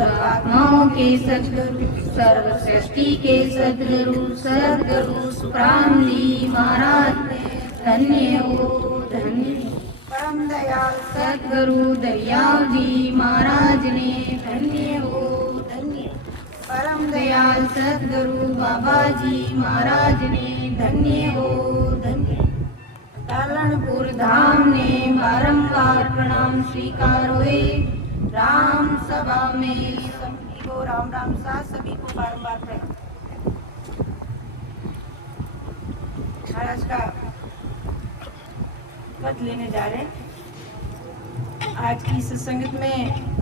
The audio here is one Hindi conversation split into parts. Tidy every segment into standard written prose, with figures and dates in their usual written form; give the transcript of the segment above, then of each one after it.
सर्वात्माओं के सद्गुरु, सर्व सृष्टि के सद्गुरु, सद्गुरु सुखराम जी महाराज धन्य हो धन्य। परम दयाल सद्गुरु दयाल जी महाराज ने धन्य हो धन्य। परम दयाल सद्गुरु बाबा जी महाराज ने धन्य हो धन्य। पालनपुर धाम ने बारंबार प्रणाम स्वीकार हुए। राम सभा में सभी को राम राम साथ सभी को बारंबार प्रणाम। महाराज का पद लेने जा रहे हैं। आज की सत्संगत में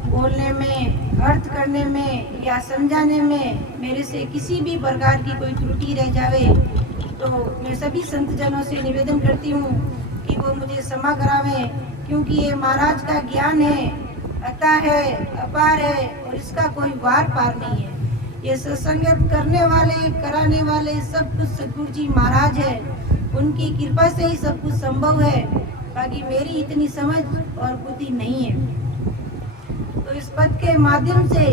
बोलने में, अर्थ करने में या समझाने में मेरे से किसी भी प्रकार की कोई त्रुटि रह जावे तो मैं सभी संत जनों से निवेदन करती हूँ कि वो मुझे क्षमा करावें, क्योंकि ये महाराज का ज्ञान है, अता है, अपार है और इसका कोई वार पार नहीं है। ये सत्संगत करने वाले, कराने वाले सब कुछ सतगुरु जी महाराज है, उनकी कृपा से ही सब कुछ संभव है। बाकी मेरी इतनी समझ और बुद्धि नहीं है। तो इस पद के माध्यम से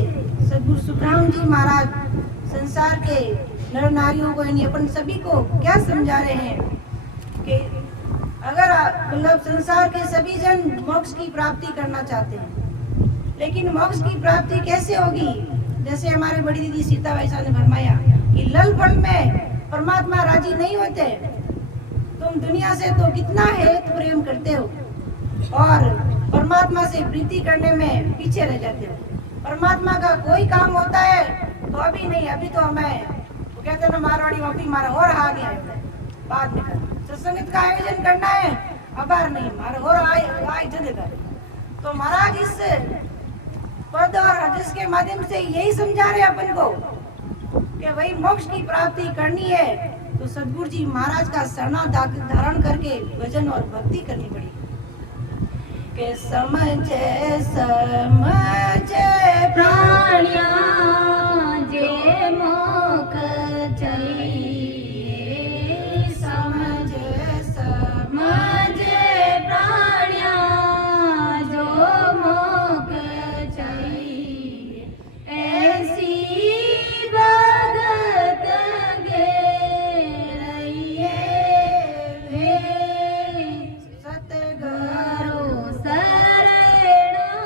सतगुरु सुखराम जी महाराज संसार के नर नारियों को, यानी अपन सभी को क्या समझा रहे हैं कि अगर मतलब संसार के सभी जन मोक्ष की प्राप्ति करना चाहते हैं, लेकिन मोक्ष की प्राप्ति कैसे होगी? जैसे हमारे बड़ी दीदी सीता वैसा ने फरमाया कि लल पल में परमात्मा राजी नहीं होते। तुम दुनिया से तो कितना हेतु प्रेम करते हो और परमात्मा से प्रीति करने में पीछे रह जाते हो। परमात्मा का कोई काम होता है तो अभी नहीं, अभी तो हमें वो कहते ना मारवाड़ी वापी मारा और आ गया है, बाद में सत्संगत का आयोजन करना है, अबार नहीं मारा और आए जगह। तो महाराज इस पद और हदीस के माध्यम से यही समझा रहे अपन को कि भाई मोक्ष की प्राप्ति करनी है तो सतगुरु जी महाराज का शरणा धारण करके भजन और भक्ति करनी पड़ेगी। के समझे समझे प्राणिया जे मोख चाहिए, समझे समझे प्राणिया जो मोख चाहिए, ऐसी भगत घेरइए वे सतगुरु शरणो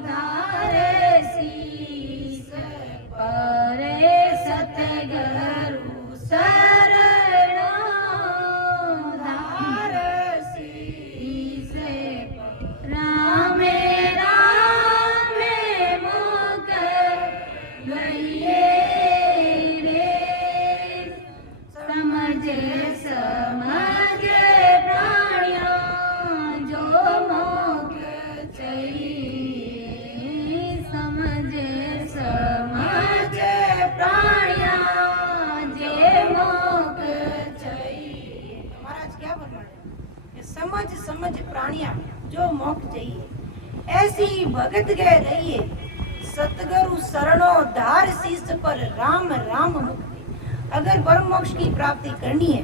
धारे शीस परे, सतगुरु शरणो धारे शीस राम राम मुख गइए रे, समझे समझे प्राणिया जो मोख चाहिए, समझे समझे प्राणिया जे मोख चाहिए। महाराज क्या फरमा रहे हैं? समझ समझ प्राणिया जो मोक्ष चाहिए, ऐसी भगत गए रहिए, सतगुरु शरणो धार शीस पर राम राम मुक्ति। अगर परम मोक्ष की प्राप्ति करनी है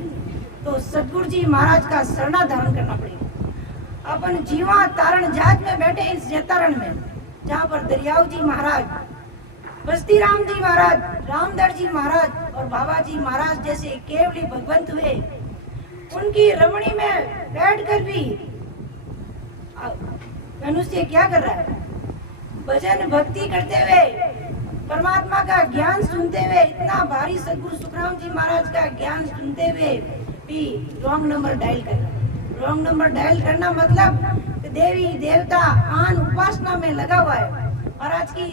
तो सतगुरु जी महाराज का शरणा धारण करना पड़ेगा। अपन जीवा तारण जहाज में बैठे इस जतारण में, जहाँ पर दरियाव जी महाराज, बस्ती राम जी महाराज, रामदर जी महाराज और बाबा जी महाराज जैसे केवली भगवंत हुए, उनकी रमणी में बैठकर भी मनुष्य क्या कर रहा है? भजन भक्ति करते हुए, परमात्मा का ज्ञान सुनते हुए, इतना भारी सदगुरु सुखराम जी महाराज का ज्ञान सुनते हुए भी रॉन्ग नंबर डायल कर रहा है। रॉन्ग नंबर डायल करना मतलब देवी देवता आन उपासना में लगा हुआ है। महाराज की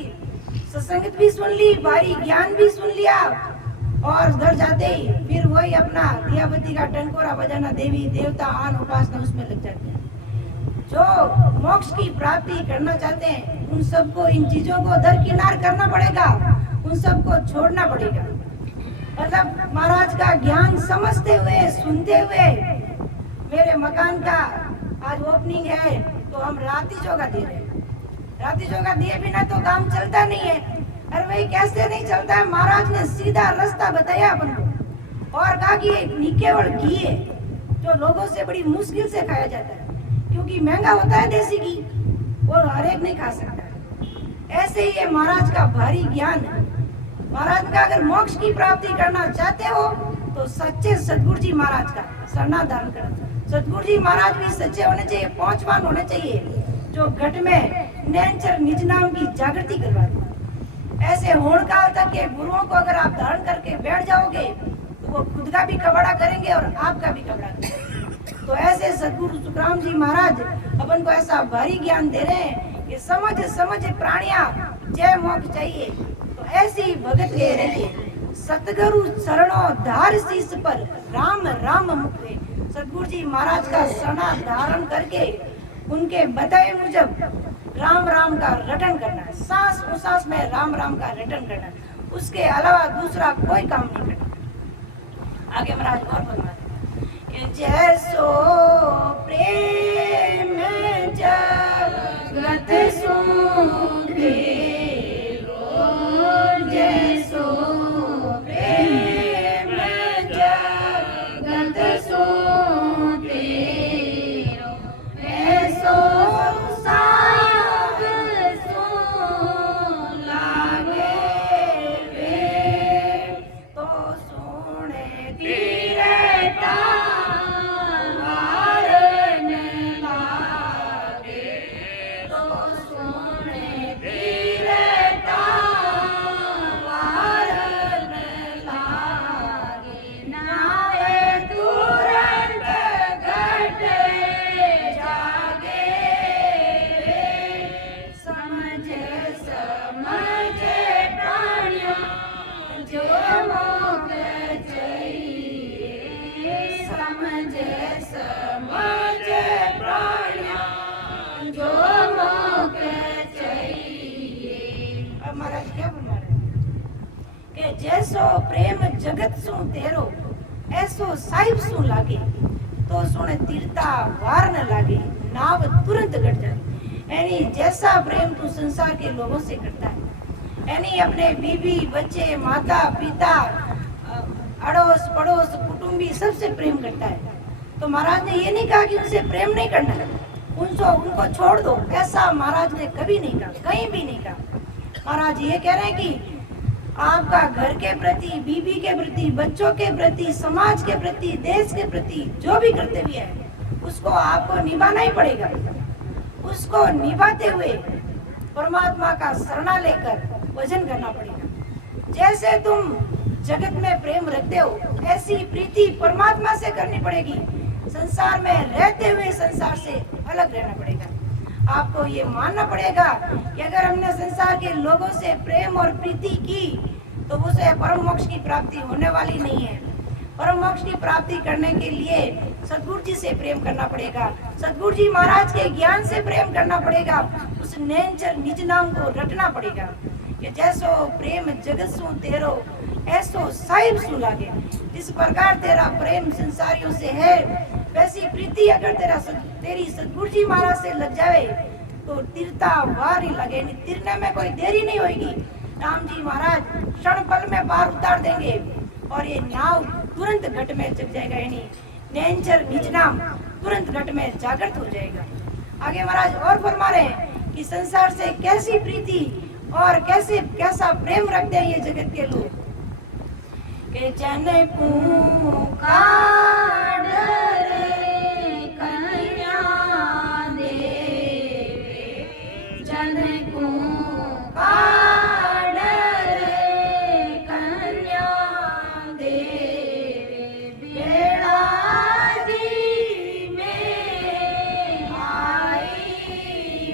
सत्संगत भी सुन ली, भारी ज्ञान भी सुन लिया और घर जाते ही फिर वही अपना दियाबत्ती का टंकोरा बजाना, देवी देवता आन उपासना उसमें लग जाते हैं। जो मोक्ष की प्राप्ति करना चाहते हैं उन सबको इन चीजों को दरकिनार करना पड़ेगा, उन सबको छोड़ना पड़ेगा। मतलब महाराज का ज्ञान समझते हुए, सुनते हुए, मेरे मकान का आज ओपनिंग है तो हम राती चौका दे रहे हैं। राती चौका दिए बिना तो काम चलता नहीं है। अरे भाई कैसे नहीं चलता है? महाराज ने सीधा रास्ता बताया अपन को और कहा कि ये केवल घी है जो लोगों से बड़ी मुश्किल से खाया जाता है, क्योंकि महंगा होता है देसी घी और हर एक नहीं खा सकता। ऐसे ही ये महाराज का भारी ज्ञान है। महाराज का अगर मोक्ष की प्राप्ति करना चाहते हो तो सच्चे सदगुरु जी महाराज का शरणा धारण करो। सदगुरु जी महाराज भी सच्चे होने चाहिए, पहुंचवान होने चाहिए, जो घट में नैनचर निज नाम की जागृति करवा दे। ऐसे होण काल तक के गुरुओं को अगर आप धारण करके बैठ जाओगे तो वो खुद का भी कबाड़ा करेंगे और आपका भी कबाड़ा करेंगे। तो ऐसे सदगुरु सुखराम जी महाराज अपन को ऐसा भारी ज्ञान दे रहे हैं कि समझ समझ प्राणिया जय मोक्ष चाहिए। तो ऐसी भगत के रहिए, सतगुरु चरणों धार शीस पर राम राम मुखे। सतगुरु जी महाराज का शरणा धारण करके उनके बताए मुजब राम राम का रटन करना है, सांस उसास में राम राम का रटन करना है, उसके अलावा दूसरा कोई काम नहीं करना। आगे महाराज और फरमाते हैं, जैसो प्रेम जगत सुंदे जैसो प्रेम जगत सुंदे ऐसो साग सुन लागे वे तो सुने तीरता वारन लागे तो सुने तीरता वारन लागे नाए तुरंत घटे जागे समझे समझे प्राणियों जो मोक्ष चाहिए समझे समझे प्राणियों जो मोक्ष चाहिए। अब महाराज क्या बता रहे हैं कि जैसो प्रेम जगत सु तेरो ऐसो साहिब सु लागे तो सुने तीरता वार न लागे नाव तुरंत कट जाए। यानी जैसा प्रेम तू संसार के लोगों से करता है, यानी अपने बीवी बच्चे माता पिता अड़ोस पड़ोस कुटुंबी सबसे प्रेम करता है, तो महाराज ने ये नहीं कहा कि उनसे प्रेम नहीं करना है, उनको छोड़ दो, ऐसा महाराज ने कभी नहीं कहा, कहीं भी नहीं कहा। महाराज ये कह रहे हैं कि आपका घर के प्रति, बीवी के प्रति, बच्चों के प्रति, समाज के प्रति, देश के प्रति जो भी कर्तव्य है उसको आपको निभाना ही पड़ेगा। उसको निभाते हुए परमात्मा का शरणा लेकर भजन करना पड़ेगा। जैसे तुम जगत में प्रेम रखते हो ऐसी प्रीति परमात्मा से करनी पड़ेगी। संसार में रहते हुए संसार से अलग रहना पड़ेगा। आपको ये मानना पड़ेगा कि अगर हमने संसार के लोगों से प्रेम और प्रीति की तो उसे परम मोक्ष की प्राप्ति होने वाली नहीं है। परम मोक्ष की प्राप्ति करने के लिए सतगुरु जी से प्रेम करना पड़ेगा, सतगुरु जी महाराज के ज्ञान से प्रेम करना पड़ेगा, उस नैनचर निज नाम को रटना पड़ेगा। कि जैसो प्रेम जगत सु तेरो ऐसो साहिब सु लागे। जिस प्रकार तेरा प्रेम संसारियों से है वैसी प्रीति अगर तेरी सतगुरु जी महाराज से लग जाए तो तिरता वार ही लगे, तिरने में कोई देरी नहीं होगी। राम जी महाराज क्षण पल में पार उतार देंगे और ये नाव तुरंत घट में चल जाएगा, यानी नैनचर निज नाम तुरंत घट में जागृत हो जाएगा। आगे महाराज और फरमा रहे हैं कि संसार से कैसी प्रीति और कैसा प्रेम रखते हैं ये जगत के लोग। के जन पुकार रे कन्या देवे, जन पुकार रे कन्या देवे, बेड़ा जी में आई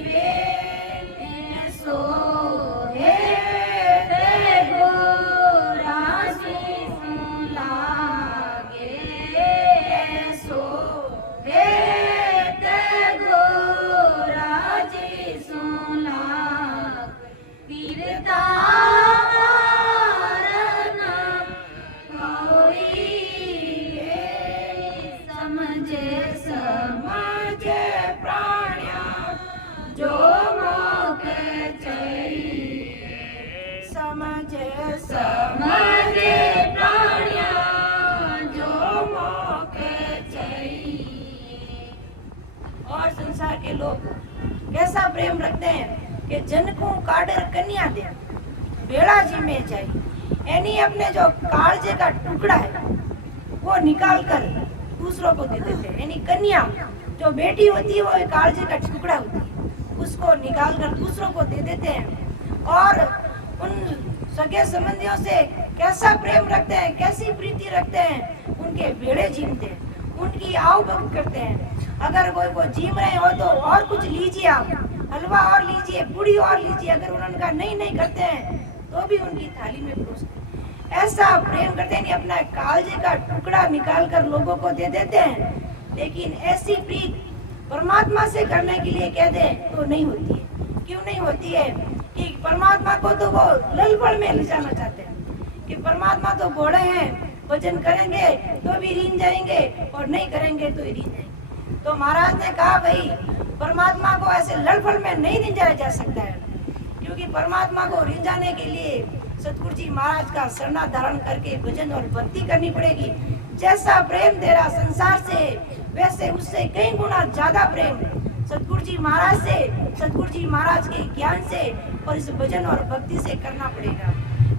वे सो और संसार के लोग कैसा प्रेम रखते हैं कि जन को काडर कन्या दे बेड़ा जी में जाए यानी अपने जो कालजे का टुकड़ा है वो निकाल कर दूसरों को दे देते हैं। यानी कन्या जो बेटी होती है वो कालजे का टुकड़ा होती है, उसको निकाल कर दूसरों को दे देते हैं और उन सगे संबंधियों से कैसा प्रेम रखते हैं, कैसी प्रीति रखते हैं, उनके बेड़े झीमते हैं, उनकी आव भक्त करते हैं। अगर कोई को झीम रहे हो तो और कुछ लीजिए, आप हलवा और लीजिए, पूड़ी और लीजिए, अगर उन्होंने कहा नहीं करते हैं तो भी उनकी थाली में परोसते हैं। ऐसा प्रेम करते हैं, अपना कालजे का टुकड़ा निकाल कर लोगों को दे देते हैं। लेकिन ऐसी प्रीत परमात्मा से करने के लिए कह दे तो नहीं होती है। क्यों नहीं होती है? कि परमात्मा को तो वो ललपड़ में ले जाना चाहते हैं कि परमात्मा तो घोड़े हैं, भजन करेंगे तो भी रीन जाएंगे और नहीं करेंगे तो ही रीन जाएंगे। तो महाराज ने कहा भाई परमात्मा को ऐसे लड़फड़ में नहीं रिंझाया जा सकता है, क्योंकि परमात्मा को रिंझाने के लिए सतगुरु जी महाराज का शरणा धारण करके भजन और भक्ति करनी पड़ेगी। जैसा प्रेम तेरा संसार से, वैसे उससे कई गुना ज्यादा प्रेम सतगुरु जी महाराज से, सतगुरु जी महाराज के ज्ञान से और इस भजन और भक्ति से करना पड़ेगा।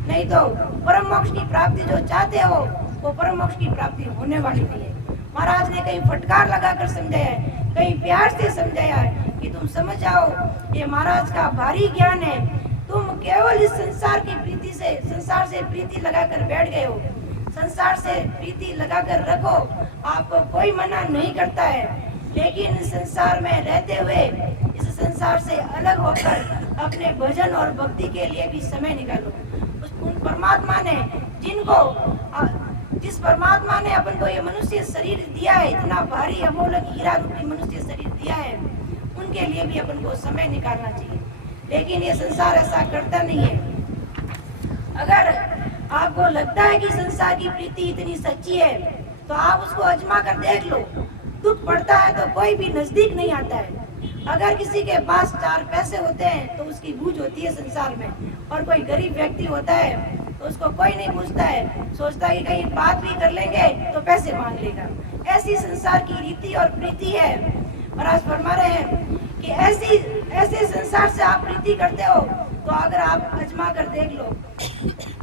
नहीं तो परम मोक्ष की प्राप्ति जो चाहते हो वो परम मोक्ष की प्राप्ति होने वाली नहीं है। महाराज ने कहीं फटकार लगाकर समझाया है, कहीं प्यार से समझाया है कि तुम समझ जाओ ये महाराज का भारी ज्ञान है। तुम केवल इस संसार की प्रीति से, संसार से प्रीति लगाकर बैठ गए हो। संसार से प्रीति लगाकर रखो, आपको कोई मना नहीं करता है, लेकिन संसार में रहते हुए इस संसार से अलग होकर अपने भजन और भक्ति के लिए भी समय निकालो। उन परमात्मा ने जिस परमात्मा ने अपन को ये मनुष्य शरीर दिया है, इतना भारी अमोलक हीरा रूपी मनुष्य शरीर दिया है, उनके लिए भी अपन को समय निकालना चाहिए। लेकिन ये संसार ऐसा करता नहीं है। अगर आपको लगता है कि संसार की प्रीति इतनी सच्ची है तो आप उसको आजमा कर देख लो। दुख पड़ता है तो कोई भी नजदीक नहीं आता है। अगर किसी के पास 4 पैसे होते हैं तो उसकी बूझ होती है संसार में, और कोई गरीब व्यक्ति होता है तो उसको कोई नहीं पूछता है, सोचता है कि कहीं बात भी कर लेंगे तो पैसे मांग लेगा। ऐसी संसार की रीति और प्रीति है। महाराज फरमा रहे हैं कि ऐसे संसार से आप प्रीति करते हो तो अगर आप आजमा कर देख लो।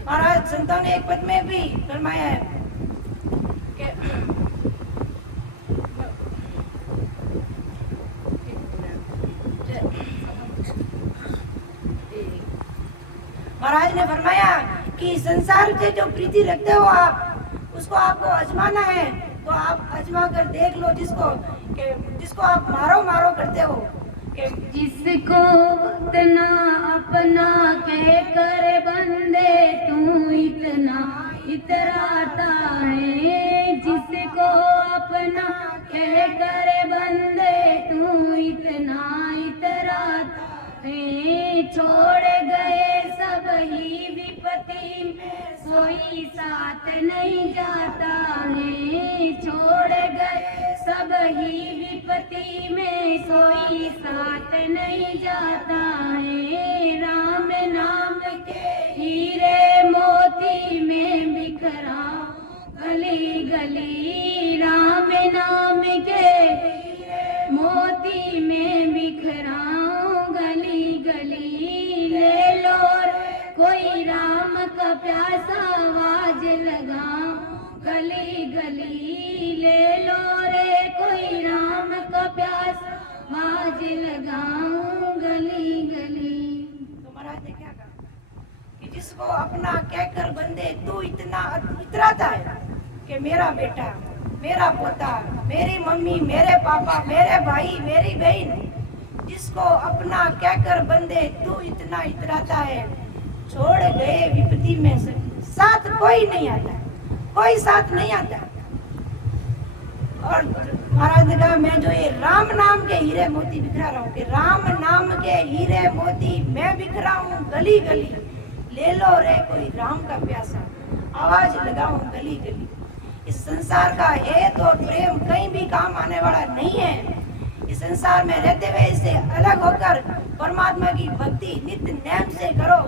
महाराज संतों ने एक पद में भी फरमाया है कि महाराज ने फरमाया कि संसार से जो प्रीति रखते हो आप, उसको आपको आजमाना है तो आप आजमा कर देख लो। जिसको आप मारो करते हो, जिसको इतना अपना कह कर बंदे तू इतना इतराता है, जिसको अपना कह कर बंदे तू इतना इतराता है। छोड़ गए सब ही विपत्ति में कोई साथ नहीं जाता है, छोड़ गए सब ही विपत्ति में कोई साथ नहीं जाता है। राम नाम के हीरे मोती में बिखरा गली गली, राम नाम के हीरे मोती में बिखरा गली गली। ले लो कोई राम का प्यासा आवाज लगाओ गली गली, ले लो रे कोई राम का प्यास आवाज लगाओ गली गली। तो महाराज ने क्या कहा कि जिसको अपना कहकर बंदे तू इतना इतराता है कि मेरा बेटा, मेरा पोता, मेरी मम्मी, मेरे पापा, मेरे भाई, मेरी बहन, जिसको अपना कहकर बंदे तू इतना इतराता है, छोड़ गए विपत्ति में साथ कोई नहीं आता, कोई साथ नहीं आता। और महाराज ने कहा मैं जो ये राम नाम के हीरे मोती बिखरा रहा हूँ, कि राम नाम के हीरे मोती मैं बिखरा हूँ गली गली, ले लो रे कोई राम का प्यासा आवाज लगाऊं गली गली। इस संसार का हेत और प्रेम कहीं भी काम आने वाला नहीं है। इस संसार में रहते हुए इससे अलग होकर परमात्मा की भक्ति नित्य नेम से करो।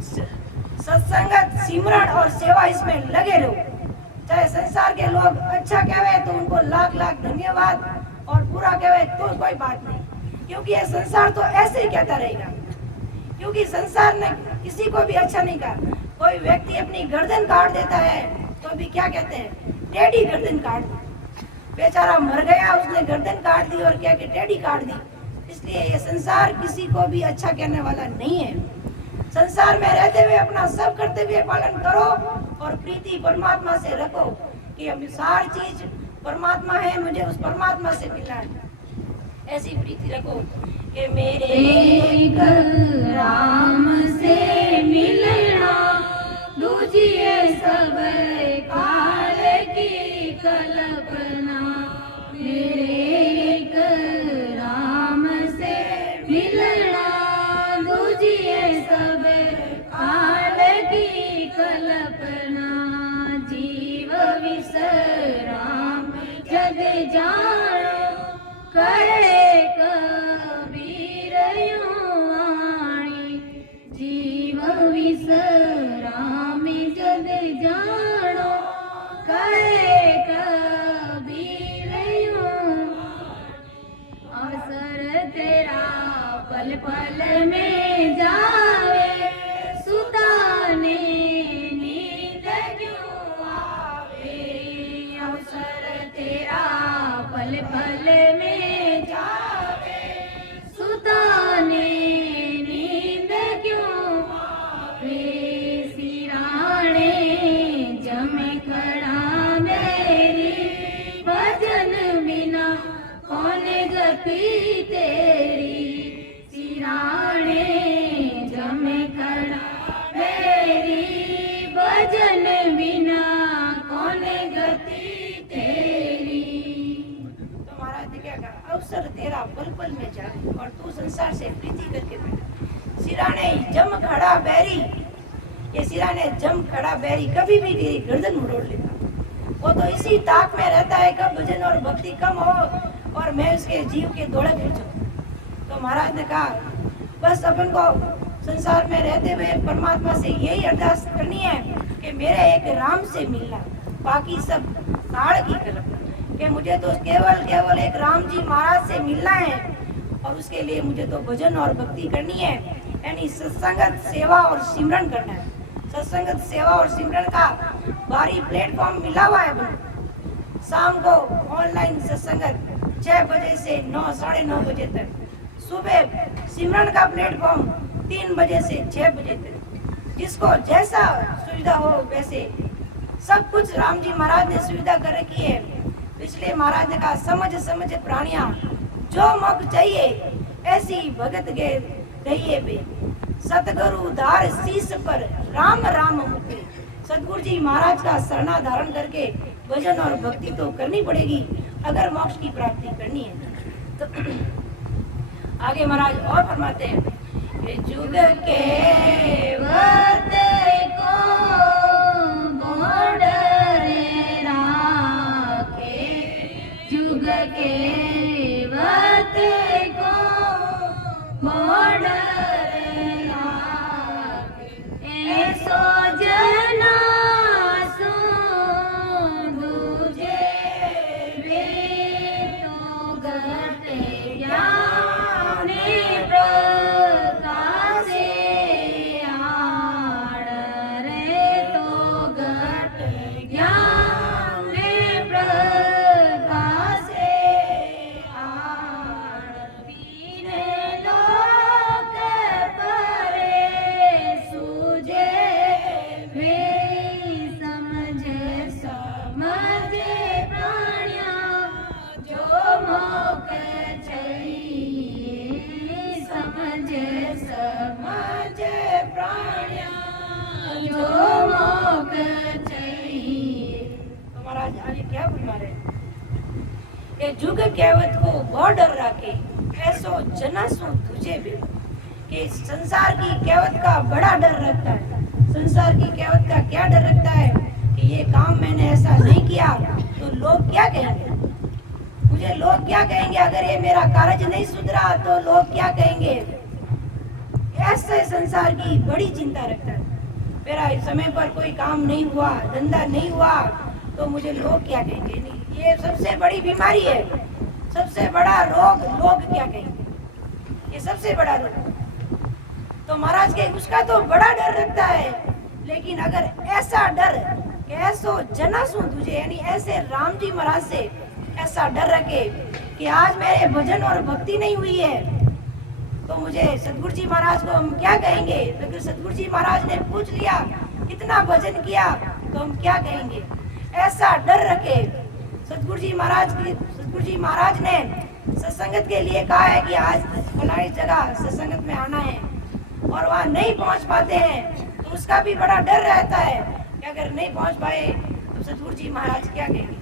सत्संगत, सिमरण और सेवा इसमें लगे रहो। चाहे संसार के लोग अच्छा कहे तो उनको लाख लाख धन्यवाद, और बुरा कहे तो कोई बात नहीं, क्योंकि ये संसार तो ऐसे ही कहता रहेगा। क्योंकि संसार ने किसी को भी अच्छा नहीं कहा। कोई व्यक्ति अपनी गर्दन काट देता है तो भी क्या कहते हैं, टेढ़ी गर्दन काट दी। बेचारा मर गया, उसने गर्दन काट दी और क्या कि टेढ़ी काट दी। इसलिए ये संसार किसी को भी अच्छा कहने वाला नहीं है। संसार में रहते हुए अपना सब कर्तव्य पालन करो और प्रीति परमात्मा से रखो कि हम सारी चीज परमात्मा है, मुझे उस परमात्मा से मिलना है। ऐसी प्रीति रखो कि मेरे राम से मिलना, दूजिए सब काल की कल्पना। मेरे राम से मिलना, दूजिए सब काल की कल्पना। जीव विश्राम जग जानो, करे कबीर यूं वाणी। जीव विश्राम जग जानो, करे कबीर यूं। अवसर तेरा पल पल में जावे, सुताने नींद क्यों आवे। अवसर तेरा पल पल में जावे, सुताने नींद क्यों आवे। सिराने जम खड़ा मेरी, भजन बिना कौन गति तेरी। सिराने जम खड़ा मेरी, भजन बिना कौन गति तेरी। तो महाराज ने क्या कहा, अवसर तेरा पल पल में जाए और तू संसार से प्रीति करके बैठ। सिराने जम खड़ा बैरी, ये सिराने जम खड़ा बैरी कभी भी तेरी गर्दन उड़ोड़ लेता। वो तो इसी ताक में रहता है कब भजन और भक्ति कम हो और मैं उसके जीव के दौड़े फिर। तो महाराज ने कहा बस अपन को संसार में रहते हुए परमात्मा से यही अरदास करनी है कि मेरे एक राम से मिलना, बाकी सब काल की कल्पना। कि मुझे तो केवल एक राम जी महाराज से मिलना है और उसके लिए मुझे तो भजन और भक्ति करनी है, यानी सत्संगत सेवा और सिमरन करना है। सत्संगत सेवा और सिमरन का भारी प्लेटफॉर्म मिला हुआ है। शाम को ऑनलाइन सत्संगत 6 बजे से 9 साढ़े 9 बजे तक, सुबह सिमरन का प्लेटफॉर्म 3 बजे से 6 बजे तक। जिसको जैसा सुविधा हो वैसे सब कुछ राम जी महाराज ने सुविधा कर रखी है। इसलिए महाराज ने कहा समझ प्राणिया, जो मग चाहिए ऐसी भगत गे रहिए बे। सतगुरु धार शीस पर राम राम मुखे। सतगुरु जी महाराज का शरणा धारण करके भजन और भक्ति तो करनी पड़ेगी अगर मोक्ष की प्राप्ति करनी है। तो आगे महाराज और फरमाते हैं, जुग के वत को बॉर्डर राखे, जुग के वत को बॉर्डर राखे। ऐसो जना सो दूजे वे तो घटे ज्ञाने प्रकाशे आड़ रे तो घटे ज्ञाने प्रकाशे आड़। पीने लोक परे सूझे वे समझे प्राणिया, जो मोक चाहिए समझे प्राणिया, जो मोक चाहिए। तो महाराज आगे क्या फरमा रहे हैं कि जुग कहवत को बॉर्डर राखे, ऐसो जनसु तुझे भी। कि संसार की कहवत का बड़ा डर रखता है। संसार की कहवत का क्या डर रखता है कि ये काम मैंने ऐसा नहीं किया तो लोग क्या कहेंगे, मुझे लोग क्या कहेंगे, अगर ये मेरा कार्य नहीं सुधरा तो लोग क्या कहेंगे। ऐसे संसार की बड़ी चिंता रखता है। मेरा समय पर कोई काम नहीं हुआ, धंधा नहीं हुआ तो मुझे लोग क्या कहेंगे। नहीं, ये सबसे बड़ी बीमारी है, सबसे बड़ा रोग, लोग क्या कहेंगे, ये सबसे बड़ा रोग। तो महाराज के उसका तो बड़ा डर लगता है। लेकिन अगर ऐसा डर कि ऐसो जनासू तुझे, यानी ऐसे राम जी महाराज से ऐसा डर रखे कि आज मेरे भजन और भक्ति नहीं हुई है तो मुझे सतगुरु जी महाराज को हम क्या कहेंगे। तो फिर सतगुरु जी महाराज ने पूछ लिया कितना भजन किया तो हम क्या कहेंगे। ऐसा डर रखे। सतगुरु जी महाराज ने सत्संगत के लिए कहा है कि आज फलानी जगह सत्संगत में आना है और वहाँ नहीं पहुँच पाते हैं तो उसका भी बड़ा डर रहता है कि अगर नहीं पहुँच पाए तो सतगुरु जी महाराज क्या कहेंगे।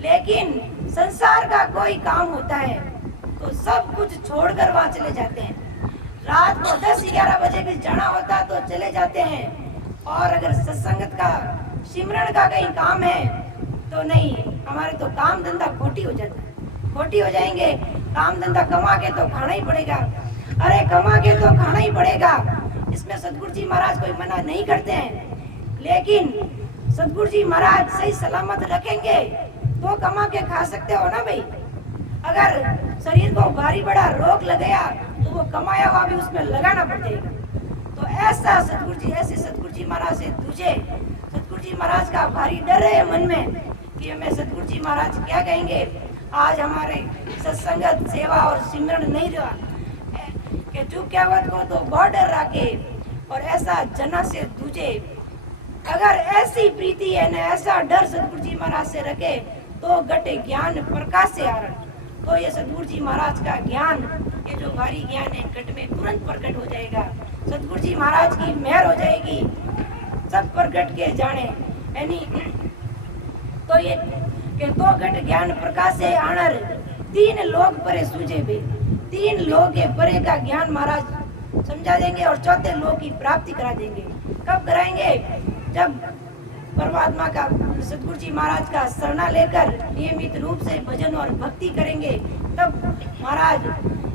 लेकिन संसार का कोई काम होता है तो सब कुछ छोड़कर वहाँ चले जाते हैं। रात को 10-11 बजे भी जाना होता तो चले जाते हैं। और अगर सत्संगत का सिमरन का कहीं काम है तो नहीं, हमारे तो काम धंधा खोटी हो जाता है, खोटी हो जाएंगे। काम धंधा कमा के तो खाना ही पड़ेगा, अरे कमा के तो खाना ही पड़ेगा। इसमें सतगुरु जी महाराज कोई मना नहीं करते हैं। लेकिन सतगुरु जी महाराज सही सलामत रखेंगे तो कमा के खा सकते हो ना भाई। अगर शरीर को भारी बड़ा रोग लग गया तो वो कमाया हुआ भी उसमें लगाना पड़ेगा। तो ऐसा ऐसे सतगुरु जी महाराज से तुझे सतगुरु जी महाराज का भारी डर है मन में कि हमें सतगुरु जी महाराज क्या कहेंगे। आज हमारे सत्संगत सेवा और सिमरन नहीं रहा कि चुप कहवत को तो बहुत डर रखे। और ऐसा जना से तुझे अगर ऐसी प्रीति है न ऐसा डर सतगुरु जी महाराज से रखे तो घटे ज्ञान प्रकाश से आरण। तो ये सतगुरु जी महाराज का ज्ञान, ये जो भारी ज्ञान है घट में तुरंत प्रकट हो जाएगा। सतगुरु जी महाराज की मेहर हो जाएगी, सब प्रकट के जाने। यानी तो ये कि तो घट ज्ञान प्रकाश से आनर 3 लोग परे सूझे बे। 3 लोग के परे का ज्ञान महाराज समझा देंगे और 4थे लोग की प्राप्ति करा देंगे। कब कराएंगे? जब परमात्मा का सतगुरु जी महाराज का शरणा लेकर नियमित रूप से भजन और भक्ति करेंगे तब महाराज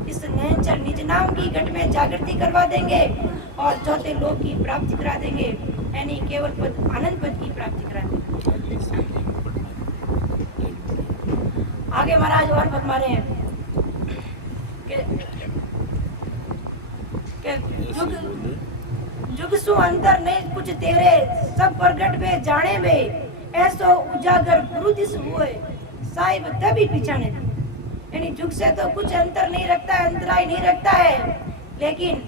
इस नैनचर निज नाम की घट में जागृति करवा देंगे और 4थे लोक की प्राप्ति करा देंगे, यानी केवल पद आनंद पद की प्राप्ति करा देंगे। आगे महाराज और फरमा रहे हैं कि जुग सु अंतर नहीं कुछ तेरे सब प्रगट में जाने में ऐसो उजागर गुरु दिस हुए साहिब तभी पिछाने। यानी जुग से तो कुछ अंतर नहीं रखता है, अंतराय नहीं रखता है, लेकिन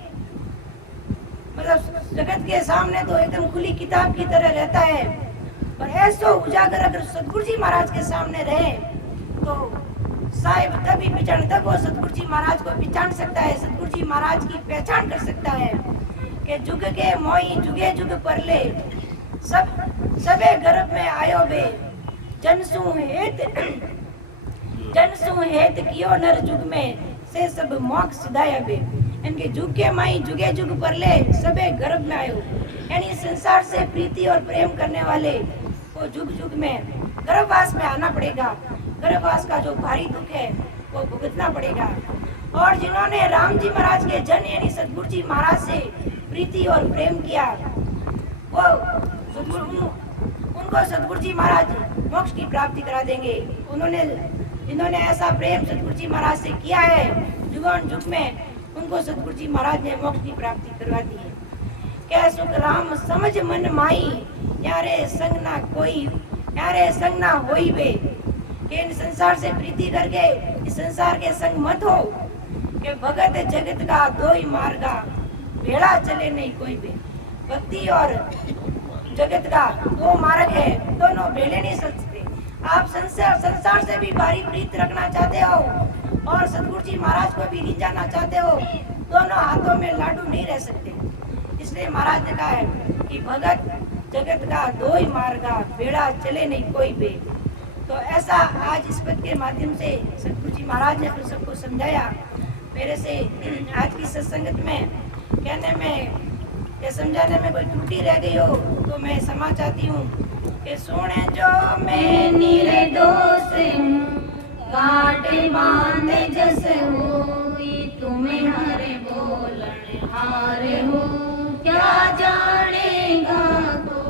मतलब जगत के सामने तो एकदम खुली किताब की तरह रहता है। और ऐसो उजागर अगर सतगुरु जी महाराज के सामने रहे तो साहिब तभी पहचान, तब वो सतगुरु जी महाराज को पहचान सकता है, सतगुरु जी महाराज की पहचान कर सकता है कि जुग के मोई जुगे जुग पर ले सबे गर्भ में आयो बे जनसु हेत कियो नर जुग में से सब मोक्ष सिधाया बे। इनके जुग के माई जुगे जुग पर ले सबे गर्भ में आयो, यानी संसार से प्रीति और प्रेम करने वाले को जुग जुग में गर्भवास में आना पड़ेगा। गर्भवास का जो भारी दुख है वो भुगतना पड़ेगा। और जिन्होंने राम जी महाराज के जन यानी सतगुरु जी महाराज से प्रीति और प्रेम किया वो उनको सतगुरु जी महाराज मोक्ष की प्राप्ति करा देंगे। जिन्होंने ऐसा प्रेम सतगुरु जी महाराज से किया है जुगान जुग में, उनको सतगुरु जी महाराज ने मोक्ष की प्राप्ति करवा दी है। क्या सुख राम समझ मन माई यारे संग ना कोई यारे संग ना होई वे। कि इन संसार से प्रीति करके इस संसार के संग मत हो कि भगत जगत का दो ही मार्गा भेड़ा चले नहीं कोई भी। भक्ति और जगत का 2 मार्ग है, दोनों भेड़े नहीं चल सकते। आप संसार से भी भारी प्रीत रखना चाहते हो और सतगुरु जी महाराज को भी रिझाना चाहते हो, दोनों हाथों में लाडू नहीं रह सकते। इसलिए महाराज ने कहा है कि भगत जगत का 2 ही मार्गा भेड़ा चले नहीं कोई भी। तो ऐसा आज इस पद के माध्यम से सतगुरु जी महाराज ने अपने सबको समझाया। मेरे से आज की सत्संगत में कहने में या समझाने में कोई त्रुटि रह गई हो तो मैं क्षमा चाहती हूँ कि सुने जो मैं निर्दोष काटे बांधे जस हुई तुम्हें हरे बोलन हारे हो क्या जानेगा तो।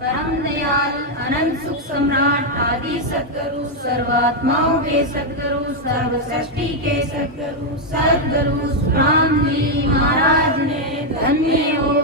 परम दयाल अनंत सुख सम्राट आदि आदि सद्गुरु सर्वात्माओं के सद्गुरु सर्व सृष्टि के सद्गुरु सद्गुरु राम जी महाराज ने धन्य हो